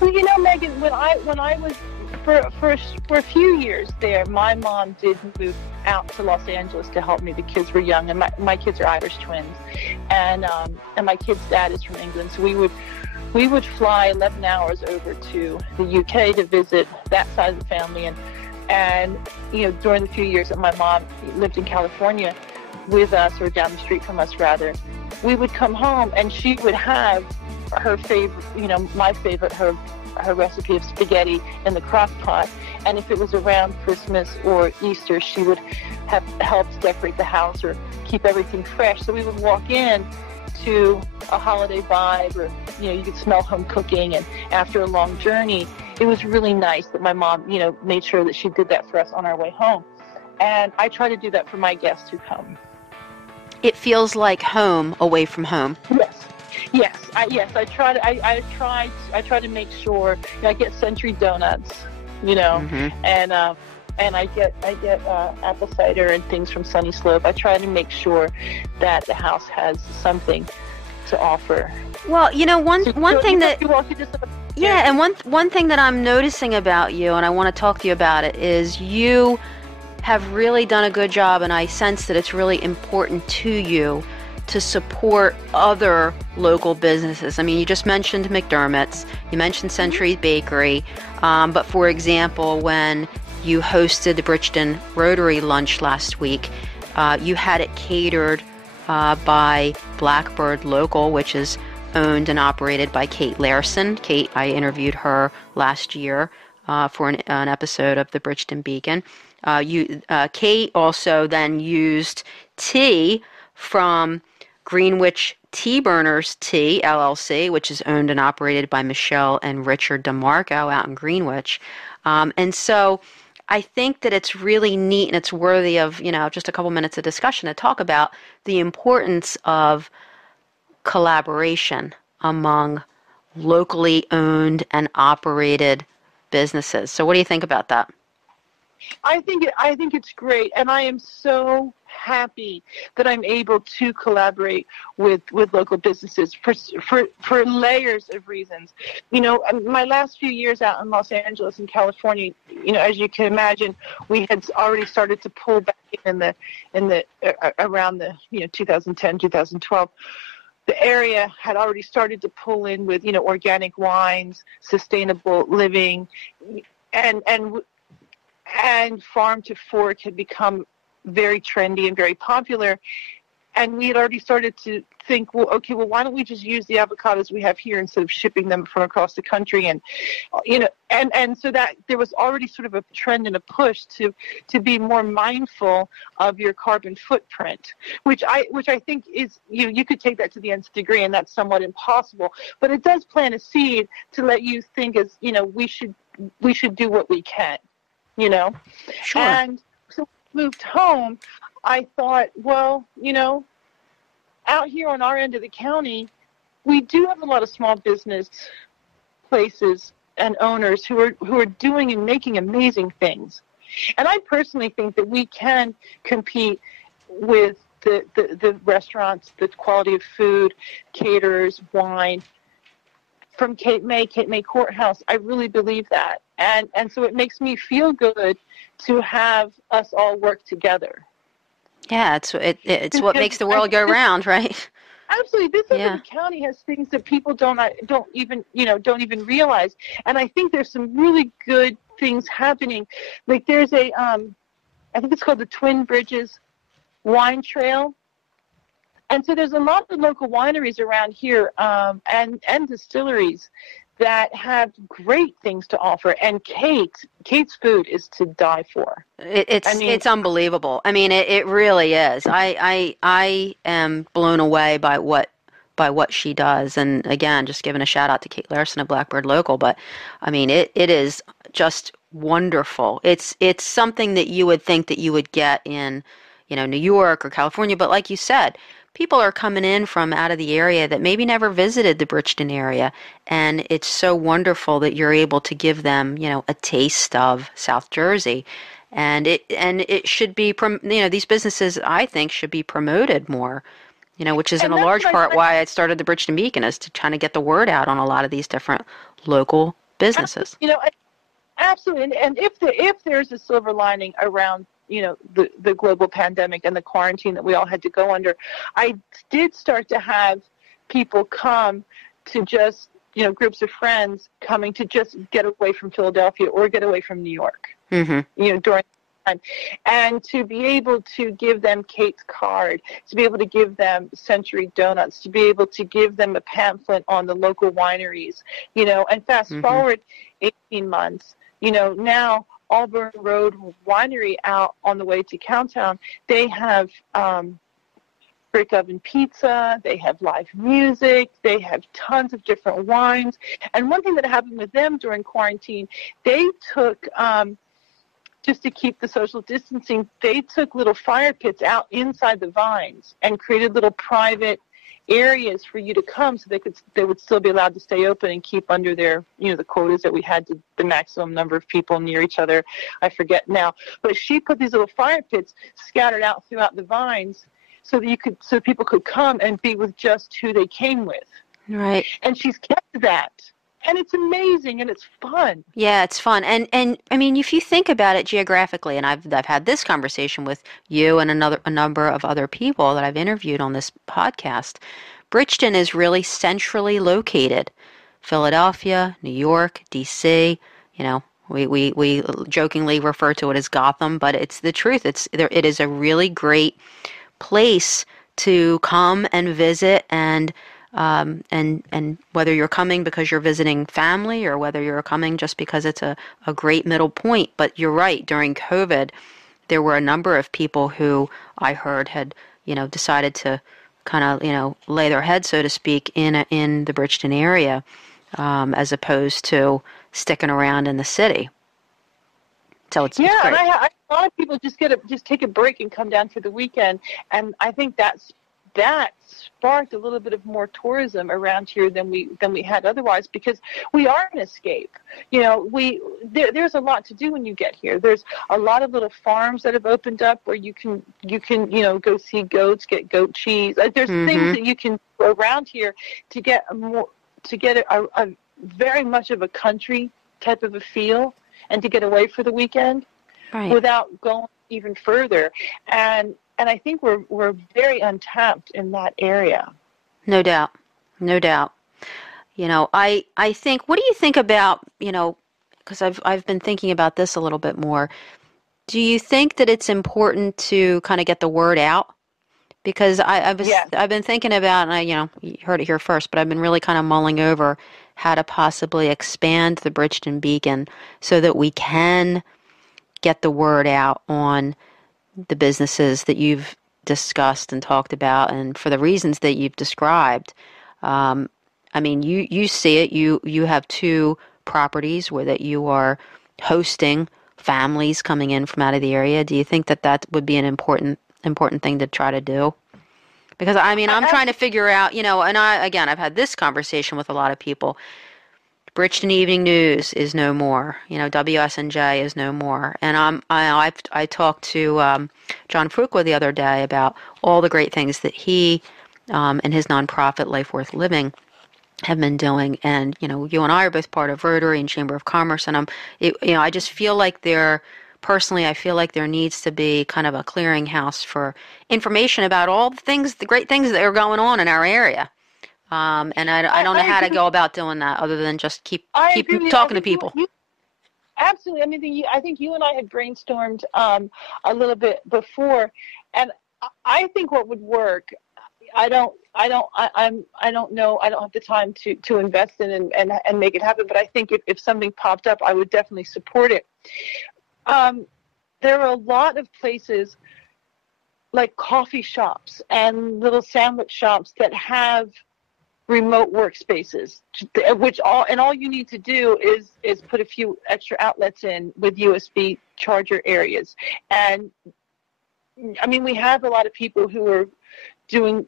Well, Megan, when I was for a few years there, my mom did move out to Los Angeles to help me. The kids were young, and my kids are Irish twins, and my kid's dad is from England, so we would fly 11 hours over to the UK to visit that side of the family, and during the few years that my mom lived in California with us, or down the street from us rather, we would come home and she would have her favorite, my favorite, her recipe of spaghetti in the crock pot. And if it was around Christmas or Easter, she would have helped decorate the house or keep everything fresh. So we would walk in to a holiday vibe, or you could smell home cooking. And after a long journey, it was really nice that my mom made sure that she did that for us on our way home. And I try to do that for my guests who come. It feels like home away from home. Yes. I try to make sure I get Century Donuts, Mm-hmm. and I get apple cider and things from Sunny Slope. I try to make sure that the house has something to offer. Well, one thing that one thing that I'm noticing about you, and I want to talk to you about it, is you have really done a good job, and I sense that it's really important to you to support other local businesses. I mean, you just mentioned McDermott's, you mentioned Century Bakery, but for example, when you hosted the Bridgeton Rotary Lunch last week, you had it catered by Blackbird Local, which is owned and operated by Kate Larson. Kate, I interviewed her last year for an episode of the Bridgeton Beacon. Kate also then used tea from Greenwich Tea Burners Tea, LLC, which is owned and operated by Michelle and Richard DeMarco out in Greenwich. And so I think that it's really neat, and it's worthy of, just a couple minutes of discussion to talk about the importance of collaboration among locally owned and operated businesses. So what do you think about that? I think it's great, and I am so happy that I'm able to collaborate with local businesses for layers of reasons. My last few years out in Los Angeles and California, as you can imagine, we had already started to pull back in the around the 2010, 2012. The area had already started to pull in with organic wines, sustainable living, and farm to fork had become very trendy and very popular. And we had already started to think, well, why don't we just use the avocados we have here instead of shipping them from across the country? And, and so that there was already sort of a trend and a push to be more mindful of your carbon footprint, which I think is, you could take that to the nth degree, and that's somewhat impossible, but it does plant a seed to let you think as, we should do what we can. Sure. And so we moved home. I thought, well, out here on our end of the county, we do have a lot of small business places and owners who are doing and making amazing things. And I personally think that we can compete with the restaurants, the quality of food, caterers, wine, from Cape May Courthouse. I really believe that. And so it makes me feel good to have us all work together. Yeah, it's what makes the world go round, right? Absolutely. This end of the county has things that people don't even realize. And I think there's some really good things happening. Like there's I think it's called the Twin Bridges Wine Trail. And so there's a lot of local wineries around here, and distilleries that have great things to offer. And Kate's food is to die for. It's unbelievable. I mean, it really is. I am blown away by what she does. And again, just giving a shout out to Kate Larson of Blackbird Local. But I mean, it is just wonderful. It's something that you would think that you would get in, New York or California. But like you said, people are coming in from out of the area that maybe never visited the Bridgeton area, and it's so wonderful that you're able to give them, a taste of South Jersey, and it should be, these businesses, I think, should be promoted more, which is in And a that's large what part why I started the Bridgeton Beacon, is to try to get the word out on a lot of these different local businesses. Absolutely. And if there's a silver lining around, the global pandemic and the quarantine that we all had to go under, I did start to have people come to just, groups of friends coming to just get away from Philadelphia or get away from New York, during time. And to be able to give them Kate's card, to be able to give them Century Donuts, to be able to give them a pamphlet on the local wineries, and fast forward 18 months, now Auburn Road Winery out on the way to Cowtown, they have brick oven pizza, they have live music, they have tons of different wines. And one thing that happened with them during quarantine, they took, just to keep the social distancing, they took little fire pits out inside the vines and created little private areas for you to come, so they would still be allowed to stay open and keep under their, the quotas that we had, to the maximum number of people near each other. I forget now, but she put these little fire pits scattered out throughout the vines so that so people could come and be with just who they came with. Right. And she's kept that. And it's amazing, and it's fun. Yeah, it's fun. And I mean, if you think about it geographically, and I've had this conversation with you and a number of other people that I've interviewed on this podcast, Bridgeton is really centrally located. Philadelphia, New York, D.C., we jokingly refer to it as Gotham, but it's the truth. It is a really great place to come and visit, and whether you're coming because you're visiting family or whether you're coming just because it's a great middle point. But you're right, during COVID, there were a number of people who I heard had, decided to kind of, lay their head, so to speak, in the Bridgeton area, as opposed to sticking around in the city. So it's great. And a lot of people just take a break and come down for the weekend, and I think that sparked a little bit of more tourism around here than we had otherwise, because we are an escape. There's a lot to do when you get here. There's a lot of little farms that have opened up where you can go see goats, get goat cheese. There's things that you can go around here to get a very much of a country type of a feel, and to get away for the weekend, right, without going even further. And I think we're very untapped in that area. No doubt. I think, what do you think about, because I've been thinking about this a little bit more. Do you think that it's important to kind of get the word out? Because I've been thinking about, and you heard it here first, but I've been really kind of mulling over how to possibly expand the Bridgeton Beacon so that we can get the word out on the businesses that you've discussed and talked about, and for the reasons that you've described. I mean, you see it. You have 2 properties where that you are hosting families coming in from out of the area. Do you think that would be an important thing to try to do? Because I mean, I'm trying to figure out, and I've had this conversation with a lot of people. Bridgeton Evening News is no more. WSNJ is no more. And I talked to John Fuqua the other day about all the great things that he and his nonprofit Life Worth Living have been doing. And you and I are both part of Rotary and Chamber of Commerce, and I just feel like personally, I feel like there needs to be kind of a clearinghouse for information about all the great things that are going on in our area. And I don't know how to go about doing that other than just keep talking to people. Absolutely. I think you and I had brainstormed a little bit before, and I think what would work. I don't know. I don't have the time to invest in and make it happen. But I think if something popped up, I would definitely support it. There are a lot of places like coffee shops and little sandwich shops that have remote workspaces, all you need to do is put a few extra outlets in with USB charger areas. And I mean, we have a lot of people who are doing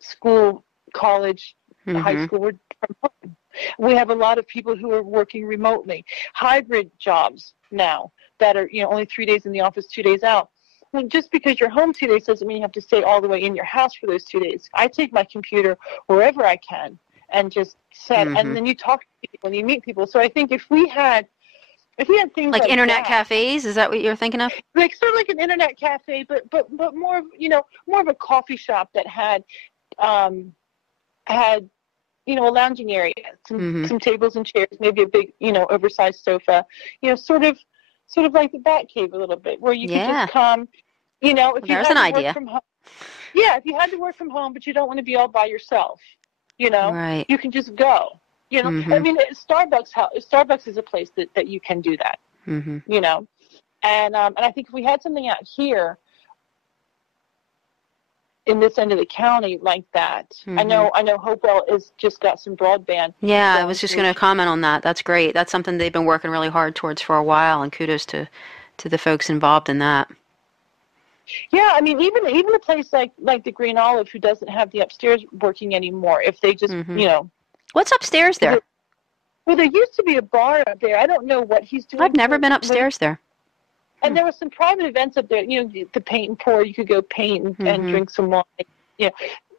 school, college, high school from home. We have a lot of people who are working remotely, hybrid jobs now that are only 3 days in the office, 2 days out. well, just because you're home 2 days doesn't mean you have to stay all the way in your house for those 2 days. I take my computer wherever I can and just set, and then you talk to people and you meet people. So I think if we had things like internet that, cafes, is that what you're thinking of? Like sort of like an internet cafe, but more of, more of a coffee shop that had a lounging area, some tables and chairs, maybe a big, oversized sofa, sort of like the Batcave a little bit, where you could just come, if you had to work from home. Yeah, if you had to work from home, but you don't want to be all by yourself, right. you can just go. I mean, Starbucks is a place that you can do that. And I think if we had something out here in this end of the county like that, I know Hopewell is just got some broadband. Yeah, I was just going to comment on that. That's great. That's something they've been working really hard towards for a while, and kudos to the folks involved in that. Yeah, I mean, even a place like the Green Olive, who doesn't have the upstairs working anymore, if they just What's upstairs there? Well, there used to be a bar up there. I don't know what he's doing. I've never been upstairs there. And there were some private events up there. The paint and pour. You could go paint and drink some wine.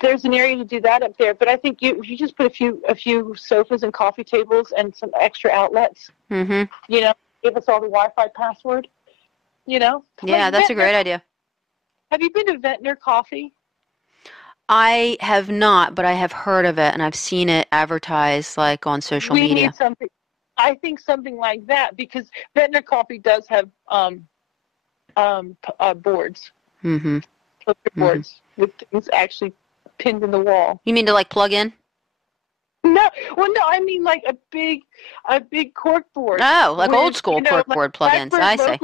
There's an area to do that up there. But I think if you just put a few sofas and coffee tables and some extra outlets. Give us all the Wi-Fi password. Yeah, that's a great idea. Have you been to Ventnor Coffee? I have not, but I have heard of it, and I've seen it advertised on social media. We need something. I think something like that, because Ventnor Coffee does have boards, boards with things actually pinned in the wall. You mean to plug in? No, I mean like a big cork board. Oh, like old school cork board plug-ins. I see.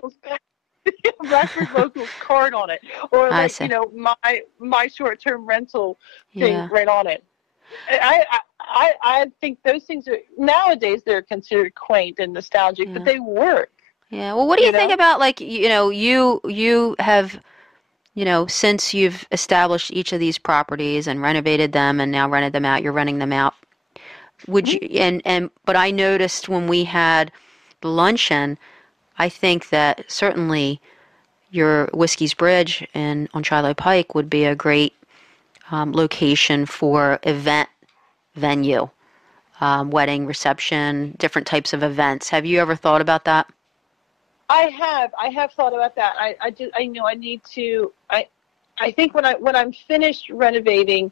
Blackbird Locals card on it, or my short-term rental thing right on it. I think those things are nowadays they're considered quaint and nostalgic, but they work. Yeah. Well, what do you think about you have since you've established each of these properties and renovated them and now rented them out, you're renting them out. Would you but I noticed when we had the luncheon, I think that certainly your Whiskey's Bridge on Shiloh Pike would be a great location for event venue, wedding, reception, different types of events. Have you ever thought about that? I have thought about that. I need to. I think when I'm finished renovating,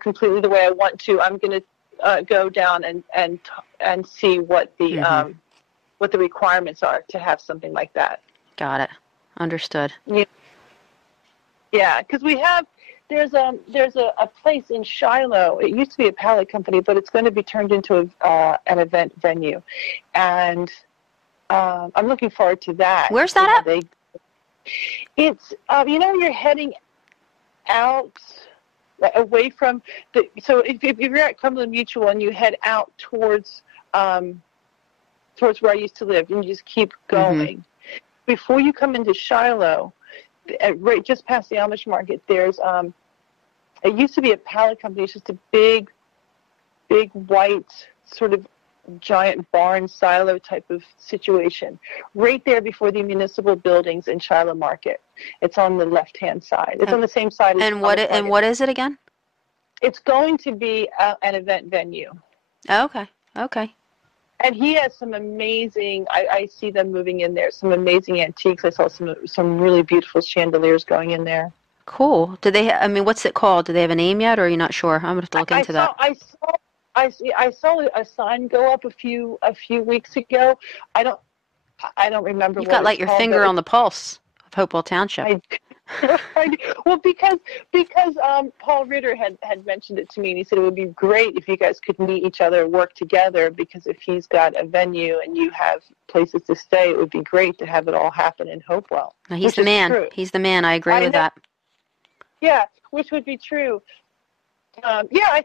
completely the way I want to, I'm going to go down and see what the what the requirements are to have something like that. Got it. Understood. Yeah, because there's a place in Shiloh. It used to be a pallet company, but it's going to be turned into an event venue, and I'm looking forward to that. Where's that at? It's you're heading out away from the. So if you're at Cumberland Mutual and you head out towards where I used to live, and you just keep going. Before you come into Shiloh, right just past the Amish market, there's it used to be a pallet company. It's just a big white sort of giant barn silo type of situation. Right there before the municipal buildings in Shiloh Market. It's on the left-hand side. It's on the same side. And what is it again? It's going to be an event venue. Oh, okay. And he has some amazing, I see them moving in there, some amazing antiques. I saw some really beautiful chandeliers going in there. Cool. Do they, what's it called? Do they have a name yet, or are you not sure? I'm going to have to look into that. I saw a sign go up a few weeks ago. I don't remember. You've got your finger on the pulse of Hopewell Township. Well, because Paul Ritter had mentioned it to me, and he said it would be great if you guys could meet each other and work together, because if he's got a venue and you have places to stay, it would be great to have it all happen in Hopewell. No, he's the man. True. He's the man. I agree with that. Yeah, which would be true. I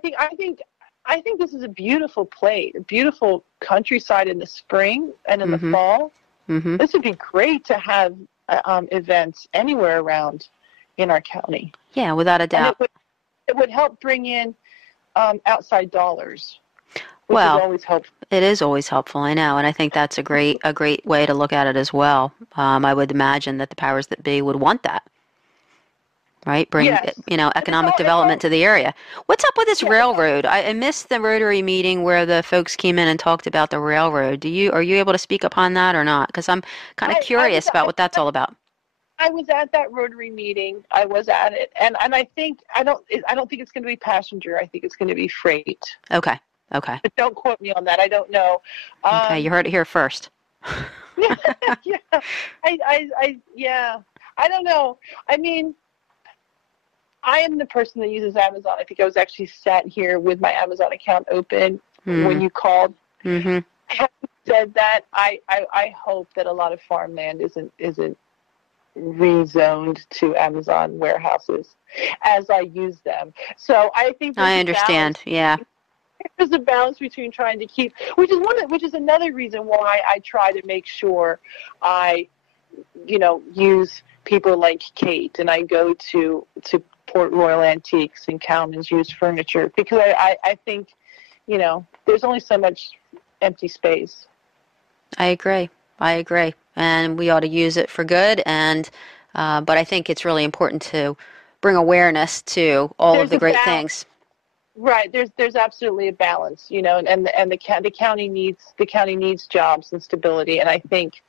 think this is a beautiful place, a beautiful countryside in the spring and in the fall. This would be great to have events anywhere around in our county. Yeah, without a doubt. And it would help bring in outside dollars. which is always helpful. It is always helpful, I know, and I think that's a great way to look at it as well. I would imagine that the powers that be would want that, right? Bring economic development to the area. What's up with this railroad? I missed the Rotary meeting where the folks came in and talked about the railroad. Are you able to speak upon that or not? Because I'm kind of curious about what that's all about. I was at that Rotary meeting. I was at it, and I think I don't think it's going to be passenger. I think it's going to be freight. Okay. But don't quote me on that. I don't know. Okay, you heard it here first. Yeah. I don't know. I mean, I am the person that uses Amazon. I think I was actually sat here with my Amazon account open when you called. Mm-hmm. Having said that, I hope that a lot of farmland isn't rezoned to Amazon warehouses as I use them. So I think I understand. There's a balance between trying to keep, which is another reason why I try to make sure I, use people like Kate, and I go to Port Royal Antiques and Cowman's Used Furniture, because I think, there's only so much empty space. I agree, and we ought to use it for good. And but I think it's really important to bring awareness to all of the great things. Right. There's absolutely a balance, and the county needs jobs and stability. And I think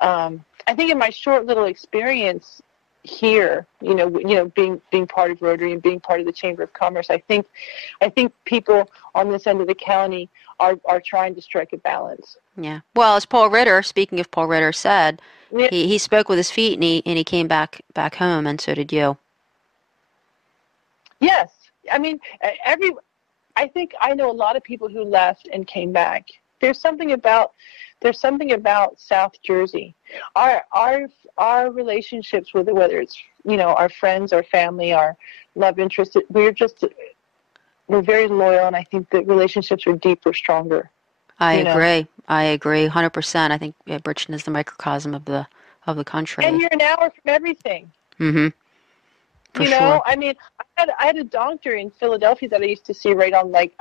in my short little experience here, being part of Rotary and being part of the Chamber of Commerce, I think people on this end of the county are trying to strike a balance. Yeah. Well, as speaking of Paul Ritter said, he spoke with his feet and he came back home, and so did you. Yes. I mean, I think I know a lot of people who left and came back. There's something about South Jersey. Our relationships with it, whether it's our friends, our family, our love interest, we're very loyal, and I think the relationships are deeper, stronger. I agree 100%. I think Bridgeton is the microcosm of the country. And you're an hour from everything. Mm-hmm. For sure. I mean, I had a doctor in Philadelphia that I used to see right on like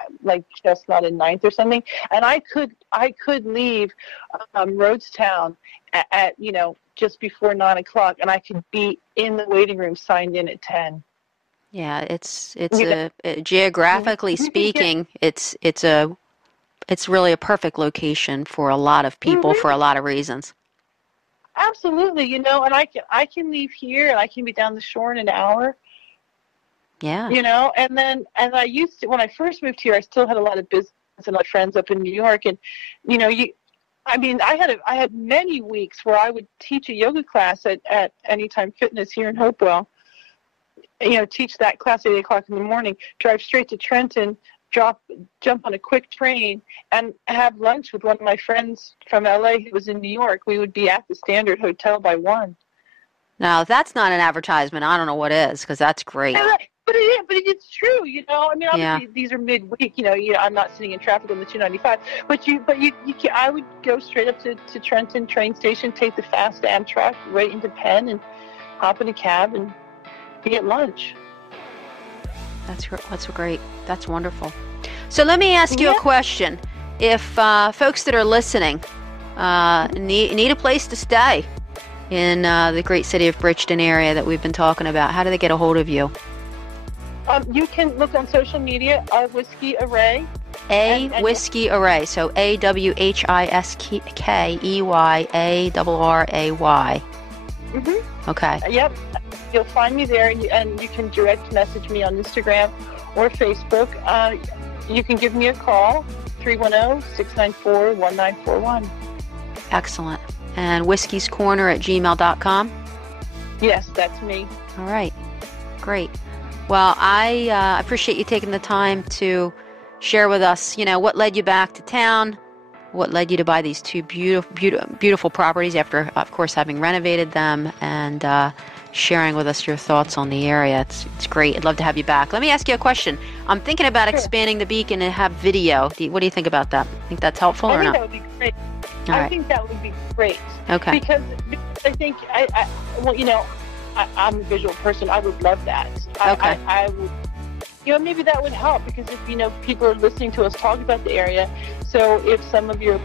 Chestnut and 9th or something, and I could leave Rhodestown at just before 9 o'clock, and I could be in the waiting room signed in at 10. Yeah, it's geographically speaking, it's really a perfect location for a lot of people for a lot of reasons. Absolutely, and I can leave here and I can be down the shore in an hour. Yeah. And I used to, when I first moved here, I still had a lot of business and my friends up in New York, and I had many weeks where I would teach a yoga class at Anytime Fitness here in Hopewell. Teach that class at 8 o'clock in the morning, drive straight to Trenton, jump on a quick train, and have lunch with one of my friends from LA who was in New York. We would be at the Standard Hotel by 1. Now, if that's not an advertisement, I don't know what is, because that's great. But it's true, obviously these are midweek, I'm not sitting in traffic on the 295, but I would go straight up to Trenton train station, take the fast Amtrak right into Penn, and hop in a cab and be at lunch. That's great. That's wonderful. So let me ask you a question. If folks that are listening need a place to stay in the great city of Bridgeton area that we've been talking about, how do they get a hold of you? You can look on social media, Whiskey Array. Whiskey Array. So AWHISKEYARRAY. Mm-hmm. Okay. Yep. You'll find me there, and you can direct message me on Instagram or Facebook. You can give me a call, 310-694-1941. Excellent. And whiskiescorner@gmail.com? Yes, that's me. All right. Great. Well, I appreciate you taking the time to share with us, what led you back to town, what led you to buy these two beautiful properties after, of course, having renovated them, and sharing with us your thoughts on the area. It's great. I'd love to have you back. Let me ask you a question. I'm thinking about expanding the beacon and have video. What do you think about that? Think that's helpful or not? I think that would be great. I think that would be great. Okay. Because I think, I'm a visual person. I would love that. Okay. I would, maybe that would help, because if, people are listening to us talk about the area, so if some of your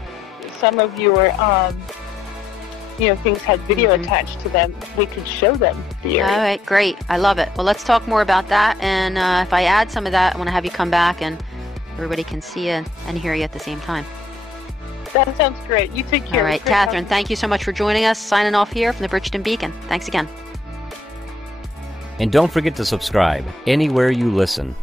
things had video attached to them, we could show them the area. All right, great. I love it. Well, let's talk more about that. And if I add some of that, I want to have you come back and everybody can see you and hear you at the same time. That sounds great. You take care. All right, Catherine, thank you so much for joining us. Signing off here from the Bridgeton Beacon. Thanks again. And don't forget to subscribe anywhere you listen.